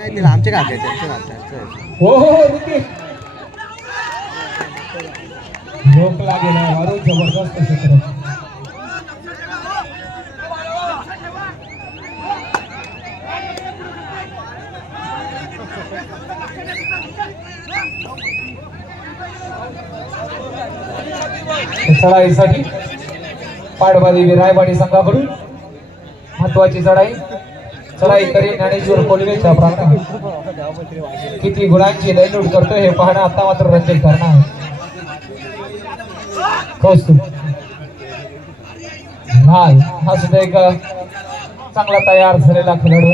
नाही दिला आमचे काका आहेत, त्यांचे नातं हो हो हो ऋतिक भूक लागेल अरे जबरदस्त क्षेत्र चढाईसाठी पाडबादी रायवाडी संघाकडून महत्वाची चढाई. चला करी ज्ञानेश्वर कोलवेचा प्रांत किती गुणांची लयलूट करतोय हे पाहणं आता मात्र रंजक करणं आहे. कौस्तुभ. हा सुद्धा एक चांगला तयार झालेला खेळाडू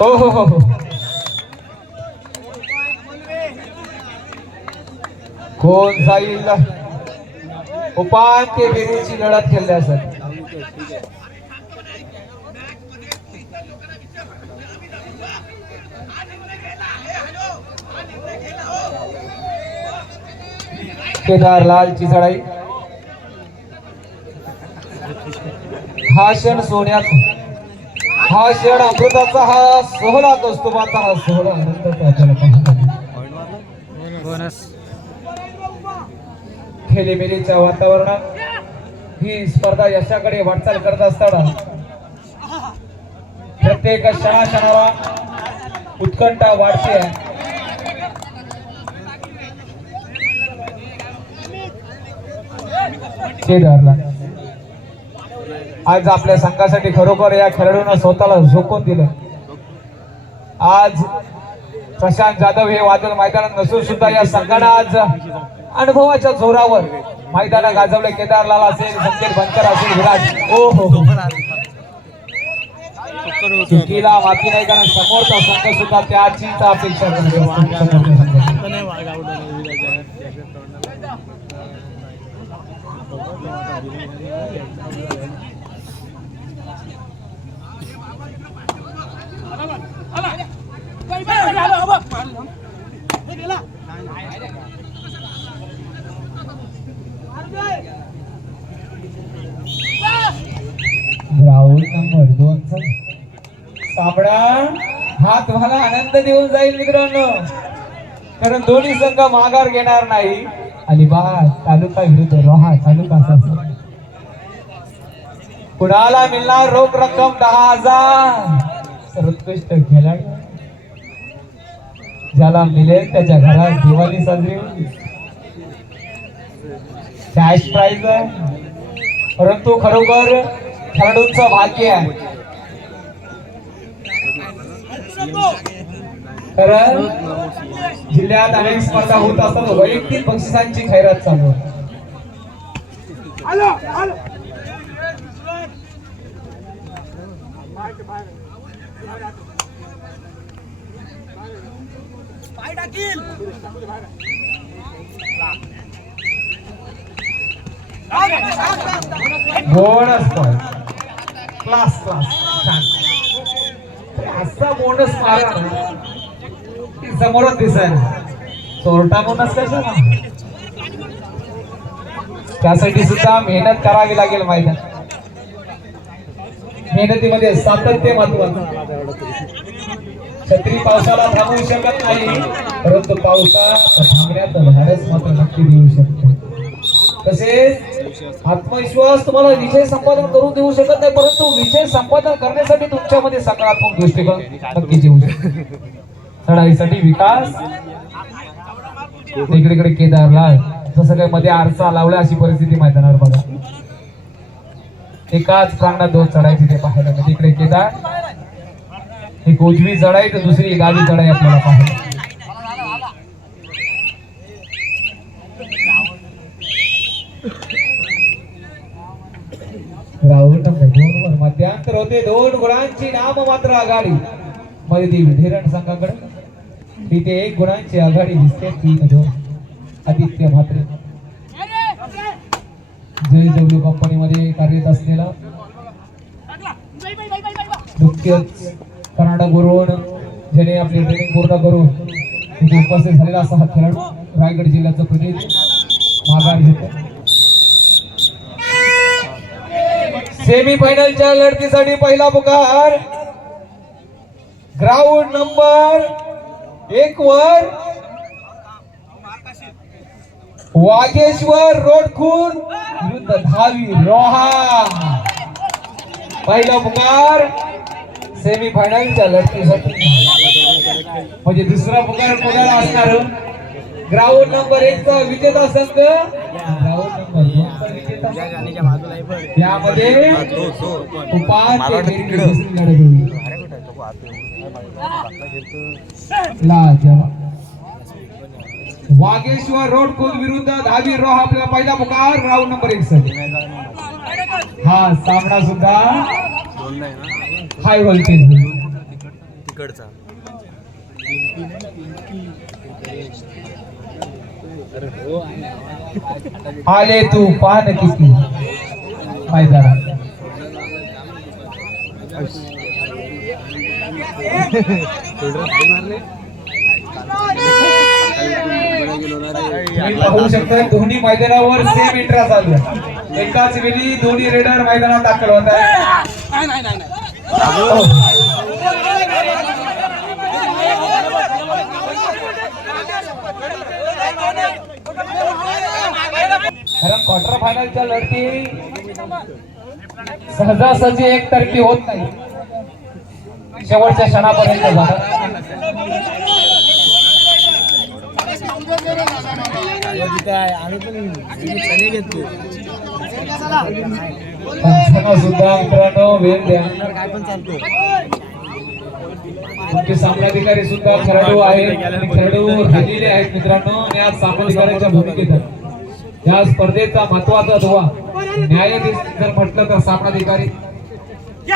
हो हो हो हो. कोण जाईल उपांत्य फेरीची लढत खेळल्यासाठी केदार लालची चढाई. हा क्षण सोन्याचा हा क्षण अमृताचा हा सोहळा कौस्तुभाचा हा सोहळा आनंदाचा खेलीमेलीच्या वातावरणात ही स्पर्धा यशाकडे वाटचाल करत असताना प्रत्येक क्षणा क्षणाला उत्कंठा वाढते. आहे आज आपल्या संघासाठी खरोखर या खेळाडूंना स्वतःला झोकून दिलं. आज प्रशांत जाधव हे वादळ मैदानात नसून सुद्धा या संघानं आज अनुभवाच्या जोरावर. मैदाना गाजवले केदारलाल असेल संकेत बनकर असेल विराट. ओ हो चुकीला माती नाही कारण समोरचा संघ सुद्धा त्याचीच अपेक्षा करत असतो समोरच्या संघाची. राहुल नंबर दोन साबडा हा तुम्हाला आनंद देऊन जाईल मित्रांनो. कारण दोन्ही संघ माघार घेणार नाही. अलिबाग तालुका विरुद्ध रोहा तालुका. कुणाला मिळणार रोख रक्कम दहा हजार. सर्वोत्कृष्ट खेळाडू. ज्याला मिळेल त्याच्या घरात दिवाळी साजरी. होईल कॅश प्राइज आहे. परंतु खरोखर खेळाडूंचं भाग्य आहे. कारण जिल्ह्यात अनेक स्पर्धा होत असतात वैयक्तिक बक्षिसांची खैरात चालू आहे. बोनस पॉइंट क्लास क्लास छान असा बोनस मारा ना की समोरच दिसायला. चोरटा बोनस कसा त्यासाठी सुद्धा मेहनत करावी लागेल माहिती मेहनतीमध्ये सातत्य महत्वाचं. छत्री पावसाला थांबवू शकत नाही परंतु पावसात थांबण्यात धाडस मात्र नक्की देऊ शकतो. तसेच आत्मविश्वास. तुम्हाला विजय संपादन करून देऊ शकत नाही परंतु विजय संपादन करण्यासाठी तुमच्यामध्ये सकारात्मक दृष्टिकोन नक्कीच येऊ शकतो. चढाईसाठी विकास. इकडे केदारलाल जसं काही मध्ये आरसा लावला अशी परिस्थिती मैदानावर बघा. एकाच प्रांगणात दोन चढाई तिथे पाहायला मिळते इकडे केदार. एक उजवी चढाई तर दुसरी गावी चढाई आपल्याला पाहायला राहुल नंबर दोन मध्यांतर होते. दोन गुणांची नाम मात्र आघाडी. मध्ये ती विधेरण संघाकडे. तिथे एक गुणांची आघाडी दिसते. तीन दोन. आदित्य म्हात्रे. जय डब्ल्यू कंपनीमध्ये कार्यरत असलेला नुकतेच कर्नाटकवरून ज्याने आपली ट्रेनिंग पूर्ण करून तिथे उपस्थित झालेला असा हा खेळाडू. रायगड जिल्ह्याचं प्रतिनिधी. माघार घेतो सेमी फायनलच्या लढतीसाठी पहिला पुकार. ग्राउंड नंबर एक वर वागेश्वर रोडखूर विरुद्ध धावी रोहा पहिला पुकार सेमी फायनलच्या लढतीसाठी. म्हणजे दुसरा पुकार कोणाला असणार? ग्राउंड नंबर एक चा विजेता संघ. ग्राउंड यामध्ये. वागेश्वर रोड कुल विरुद्ध दहावी रोह आपला पहिला पुकार राऊंड नंबर एक साठी. हा सामना सुद्धा हाय व्होल्टेज. तिकडचा. आले तू पाहन किती पाहू शकता दोन्ही मैदानावर सेम इंट्रा चालू आहे. एकाच वेळी दोन्ही रेडर मैदानात दाखल होत आहे. कारण क्वार्टर फायनलच्या लढती सहजासहजी एक तर्फी होत नाही. शेवटच्या क्षणापर्यंत जातात सुद्धा मित्रांनो वेळ द्या. काय पण चालतो तुमचे सामनाधिकारी सुद्धा खेळाडू आहेत. खेळाडू राहिलेले आहेत मित्रांनो. आणि आज सामनाधिकाऱ्यांच्या भूमिकेत. या स्पर्धेचा महत्त्वाचा दुवा न्यायाधीश जर म्हटलं तर सामनाधिकारी.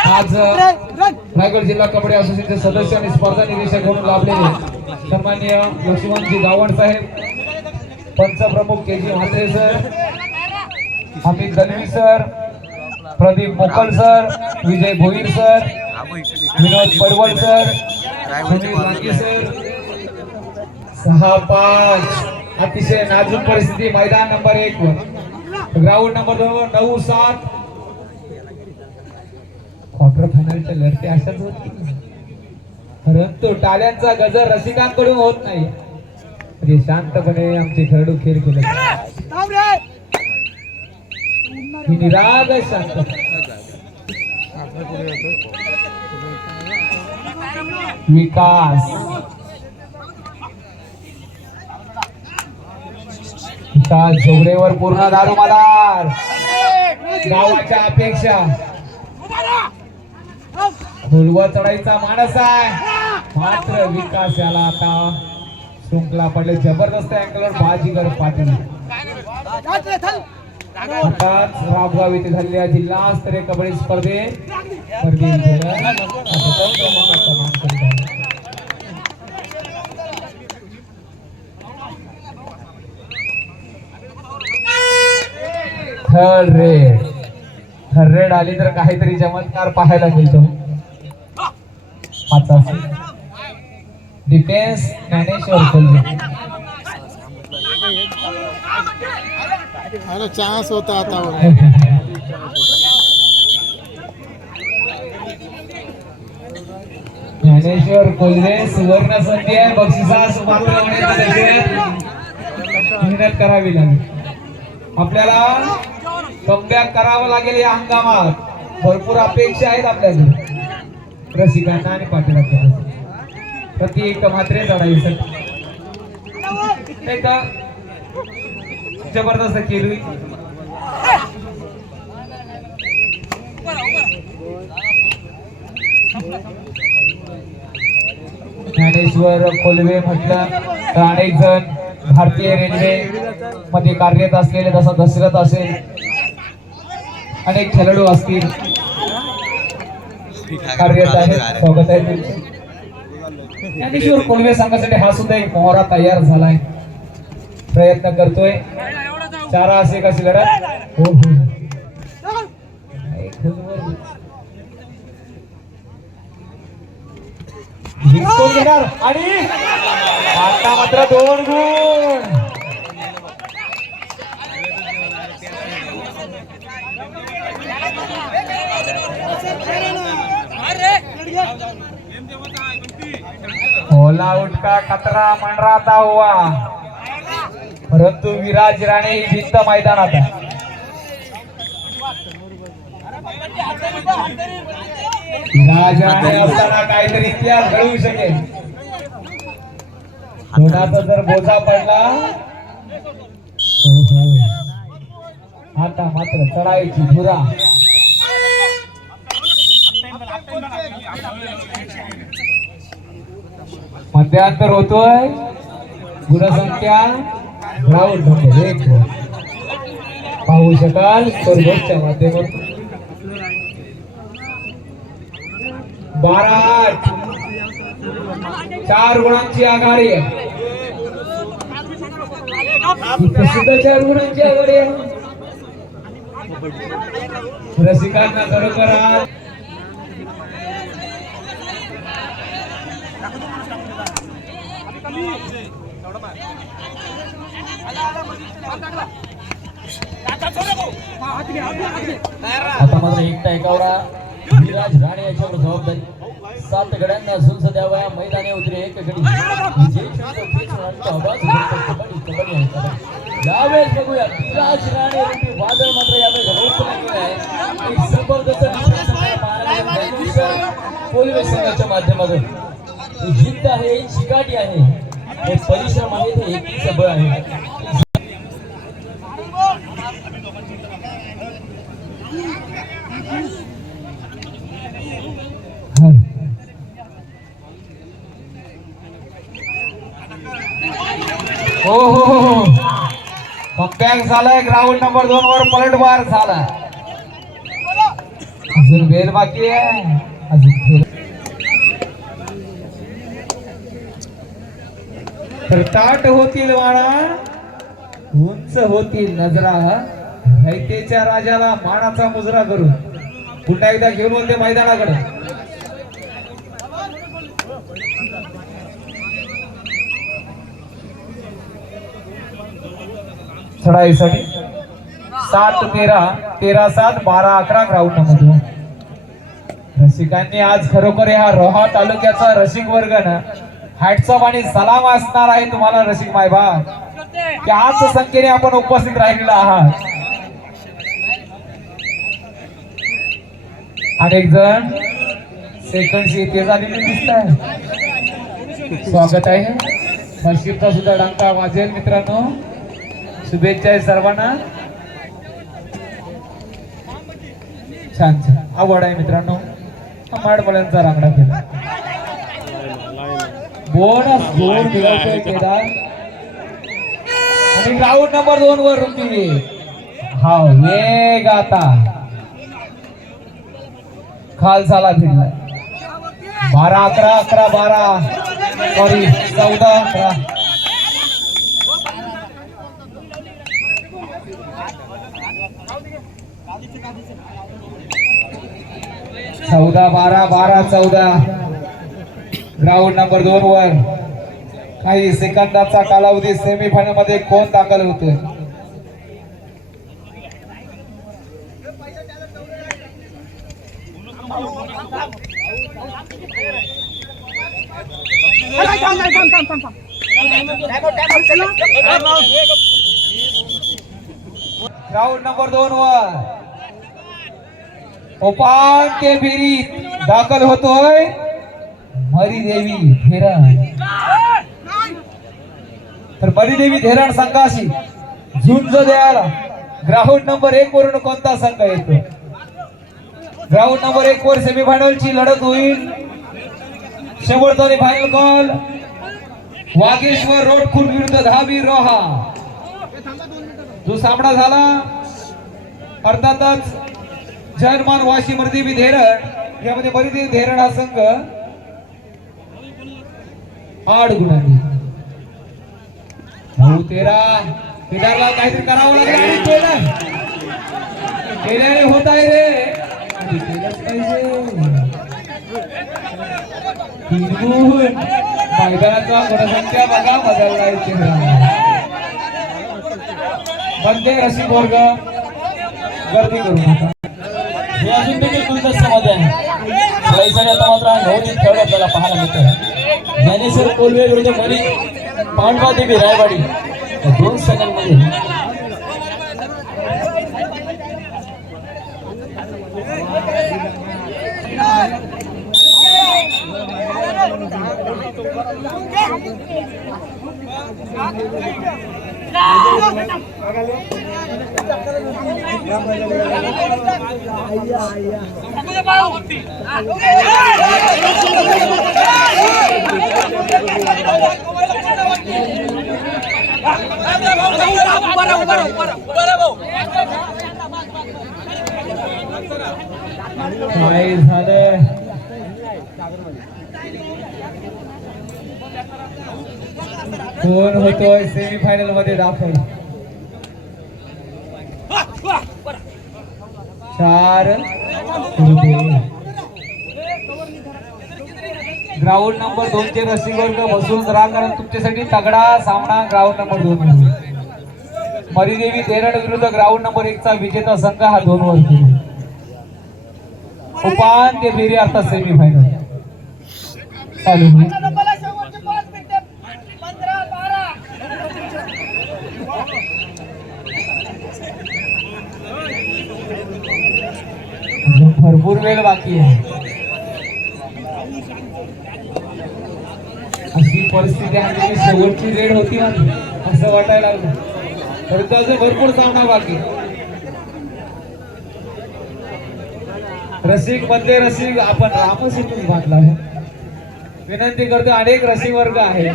आज रायगड जिल्हा कबड्डी असोसिएशनचे सदस्य आणि स्पर्धा निदेशक म्हणून लाभलेले सन्मान्य लक्ष्मणजी गावण साहेब पंचप्रमुख K G Mhatre sir Amit Dalvi sir Pradeep Mokal sir Vijay Bhoir sir Vinod Padval sir सहा पाच. अतिशय नाजूक परिस्थिती मैदान नंबर एक वर. ग्राउंड नंबर दोन नऊ सात. क्वार्टर फायनलच्या लढती अशाच होती परंतु टाळ्यांचा गजर रसिकांकडून होत नाही. म्हणजे शांतपणे आमचे खेळाडू खेळ. ही निराग शांत विकास. विकास झोगडेवर पूर्ण दारू मदार. गावाच्या अपेक्षा. खोलवर चढायचा माणस आहे. मात्र विकास याला आता शृंखला पडले. जबरदस्त अँगलवर बाजीगर पाटील. आताच राबगाव येथे झालेल्या जिल्हास्तरीय कबड्डी स्पर्धेत आता. थर्ड रेड थर्ड रेड आली तर काहीतरी चमत्कार पाहायला मिळतो. पाच डिफेन्स ज्ञानेश्वर कोल्हे अरे चान्स होता आता. ज्ञानेश्वर कोल्हे सुवर्ण संधी आहे बक्षिसास मेहनत करावी लागेल. आपल्याला कमबॅक करावं लागेल या हंगामात. भरपूर अपेक्षा आहेत आपल्याकडे. रसिकांना आणि पाटीलांना प्रति एक मात्रे नाही एकदा जबरदस्त केली. ज्ञानेश्वर कोलवे म्हटलं तर अनेक जण भारतीय रेल्वे मध्ये कार्यरत असलेले तसा दशरथ असेल अनेक खेळाडू असतील. कार्यरत आहेत स्वागत आहे. ज्ञानेश्वर कोलवे संघासाठी हा सुद्धा एक मोहरा तयार झालाय. प्रयत्न करतोय. चारा असे कशी लढत हो हो घेणार आणि आता मात्र दोन गुण. ओला उठका कतरा मंडराता हुआ परंतु विराज राणे ही भिंत मैदानात आहे. विराज राणे असताना काहीतरी इतिहास घडवू शकेल. दोनाचा जर बोजा पडला आता मात्र चढायची धुरा. मध्यांतर होतोय. गुणसंख्या ग्राउंड नंबर एक पाहू शकाल स्कोरबोर्डच्या माध्यमातून. बारा आठ चार गुणांची आघाडी आहे. सुद्धा चार गुणांची आघाडी आहे. रसिकांना खरोखर आज आता मात्र एकटा एकावरा. विराज राणे याच्यावर जबाबदारी. सात गड्यांना झुंज द्यावा. मैदाने उतरे एक गडी. यावेळेस बघूया विराज राणे आणि वादळ मात्र यावेळेस रोखलेले आहे. एक जबरदस्त पोलीस संघाच्या माध्यमातून. जिद्द आहे चिकाटी आहे. परिश्रम आहे ते एकटीचं बळ आहे. हो हो हो हो. कमबॅक झालाय ग्राउंड नंबर दोन वर पलटवार झाला. अजून बेल बाकी आहे. अजून तर ताट होतील वाणा उंच होतील नजरा. हैतेच्या राजाला मानाचा मुजरा करून. पुन्हा एकदा घेऊन होते मैदानाकडे. चढाईसाठी सात तेरा तेरा सात बारा अकरा ग्राउंड मधून. रसिकांनी आज खरोखर हा रोहा तालुक्याचा रसिक वर्ग ना हॅटसॉप आणि सलाम असणार आहे तुम्हाला रसिक मायबा त्याच संख्येने आपण उपस्थित राहिलेला आहात. अनेक जण सेकंड ते झालेले दिसत आहे स्वागत आहे. संक्षिप्त सुद्धा डंका वाजेल मित्रांनो. शुभेच्छा आहे सर्वांना. छान छान. आवड आहे मित्रांनो. माडपल्यांचा रांगडा केला बोनस दोन मिळवतोय केदार. आणि राऊंड नंबर दोन वर रुंदी. हा वेग आता. खाल झाला फिरला बारा अकरा अकरा बारा. सॉरी चौदा अकरा. चौदा बारा बारा चौदा. ग्राउंड नंबर दोन वर. काही सेकंदाचा कालावधी सेमीफायनलमध्ये कोण दाखल होते ग्राउंड नंबर दोन वर. उपांत्य फेरीत दाखल होतोय मरीदेवी धेरण तर मरीदेवी धेरण संघाशी झुंज द्यायला. ग्राउंड नंबर एक वरून कोणता संघ येतो? ग्राउंड नंबर एक वर सेमीफायनल ची लढत होईल. शेवटचा final call Vageshwar road Khurd विरुद्ध दहावी रोहा. जो सामना झाला अर्थातच जयमान वाशी मर्देवी धेरण. यामध्ये मर्देवी धेरण हा संघ आठ गुणांनी. भाऊ तेरा. केदारला काहीतरी करावं लागेल. आणि केलं केल्याने होत आहे रे. केलंच पाहिजे. तीन मैदानाचा गुणसंख्या बघा बदललाय चेहरा बंदे रसिक वर्ग. गर्दी करू नका. हे अजून देखील गुलदस्त्यामध्ये आहे. पैसाने आता मात्र हा खेळ आपल्याला पाहायला मिळतो ज्ञानेश्वर कोल्हे विरुद्ध मरी पांडवा देवी रायवाडी. दोन संघांमध्ये काय झालं कोण होतोय सेमीफायनलमध्ये दाखल? चार. ग्राउंड नंबर दोनचे रसिकवर्ग बसून राहा कारण तुमच्यासाठी तगडा सामना ग्राउंड नंबर दोन मध्ये मरीदेवी तेरड विरुद्ध ग्राउंड नंबर एक चा विजेता संघ हा दोन वर. उपांत्य फेरी अर्थात सेमीफायनल चालू. भरपूर वेळ बाकी आहे. अशी परिस्थिती शेवटची रेड होती ना असं वाटायला लागलं. परंतु अजून भरपूर सामना बाकी. रसिक मधले रसिक आपण रामसिंग बांधला विनंती करतो अनेक रसिक वर्ग आहे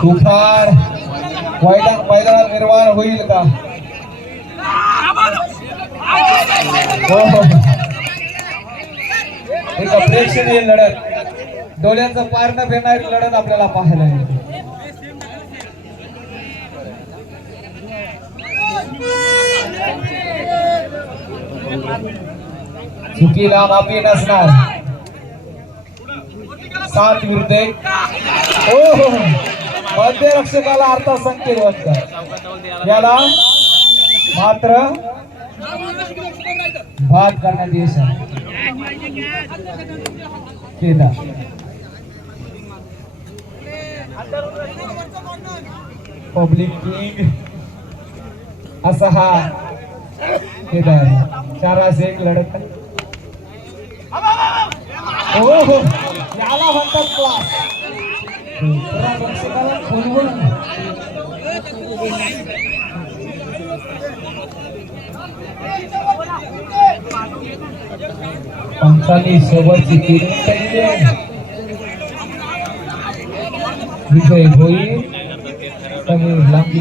तुफार मैदान मैदानात निर्माण होईल का? हो, हो, हो. एक प्रेक्षणीय लढत. डोळ्यांचं पार न फिरणारी लढत आपल्याला पाहायला मिळते. चुकीला माफी नसणार. सात विरुद्ध एक. हो हो, हो. मध्यरक्षकाला अर्थ संकेत वाटत. याला मात्र बाद करण्यात येस केदा पब्लिक किंग असा हा केदार. चारास एक लढत. हो हो. याला म्हणतात क्लास रक्षकाला खोलवून पंचाली शेवटची तीन मिनिटं आहे. विजय होईल समीर लांबी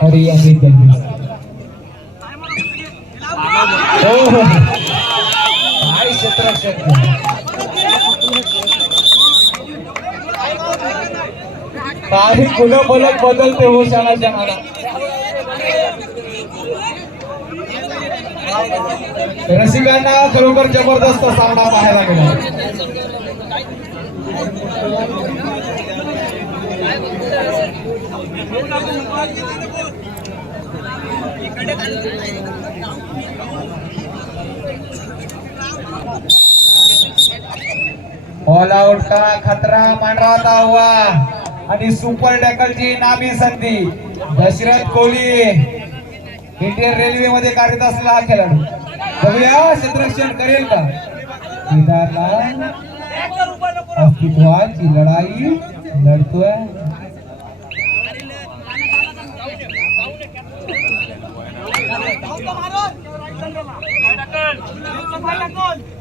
हरी अमित गल्ली हो हो काय क्षेत्र काही फुलं फलक बदलते हो शाळा जनाला रसिकांना खरोखर जबरदस्त सामना पाहायला मिळाला. ऑल आउट का खतरा मांडराचा हुआ आणि सुपर टॅकलची नामी संधी. दशरथ कोहली इंडियन रेल्वे मध्ये कार्यरत असलेला हा खेळाडू. बघूया क्षेत्ररक्षण करेल का? केदारला अस्तित्वाची लढाई लढतोय.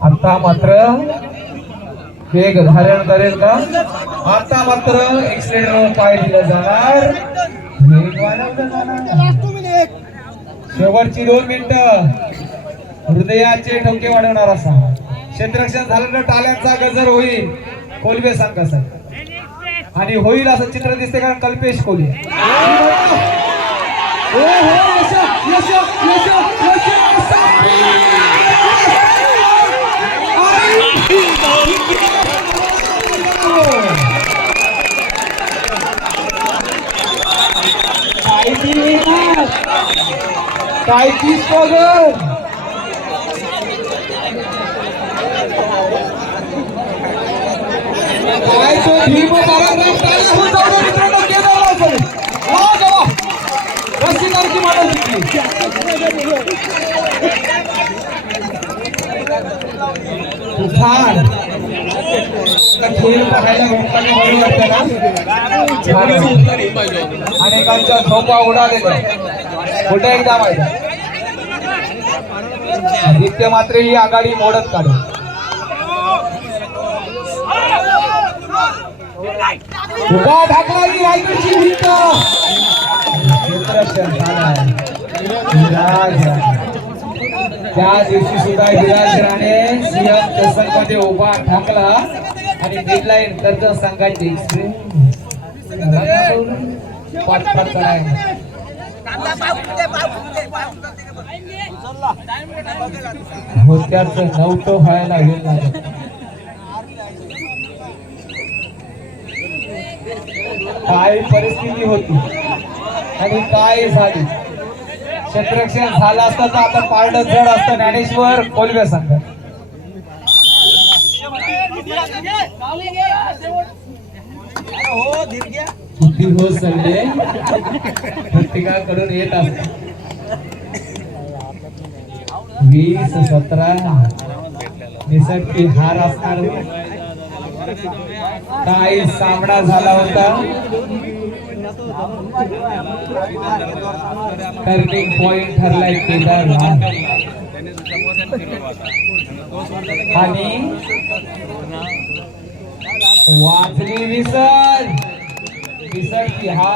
आता मात्र वेग धारण करेल का? आता मात्र एक्सिडेंट पाय दिलं जाणार. शेवटची दोन मिनिट. हृदयाचे ठोके वाढवणार असा. क्षेत्ररक्षण झालं तर टाल्यांचा गजर होईल. कोलबे कोलवे सर आणि होईल असं चित्र दिसते कारण कल्पेश कोली काय ती स्ट्रगल काय तो भीम पराक्रम काय होऊन जाऊ दे मित्रांनो केलं असेल वा जावा रस्सीदारची मानव जिंकली तुफान आता खेळ पाहायला लोकांनी बरं वाटतं ना अनेकांच्या झोपा उडालेल्या कुठे एकदा माहिती आदित्य मात्र ही आघाडी मोडत काढेल उभा भिंत. त्या दिवशी सुद्धा विराज राणे सीएममध्ये उभा ठाकला आणि डेडलाईन कर्ज संघाची पाठपाठ करायला. होत्याच नव्हतं व्हायला गेलं काय परिस्थिती होती? आणि काय झाली? क्षेत्ररक्षण झालं असतं तर आता पारड जड असतं. ज्ञानेश्वर कोलव्या संघ. हो संजय प्रत्येकाकडून येत असत वीस सतरा. निसटती हार असणार काही सामना झाला होता. टर्निंग पॉइंट ठरलाय केदार आणि वाचली विसर. विसर की हा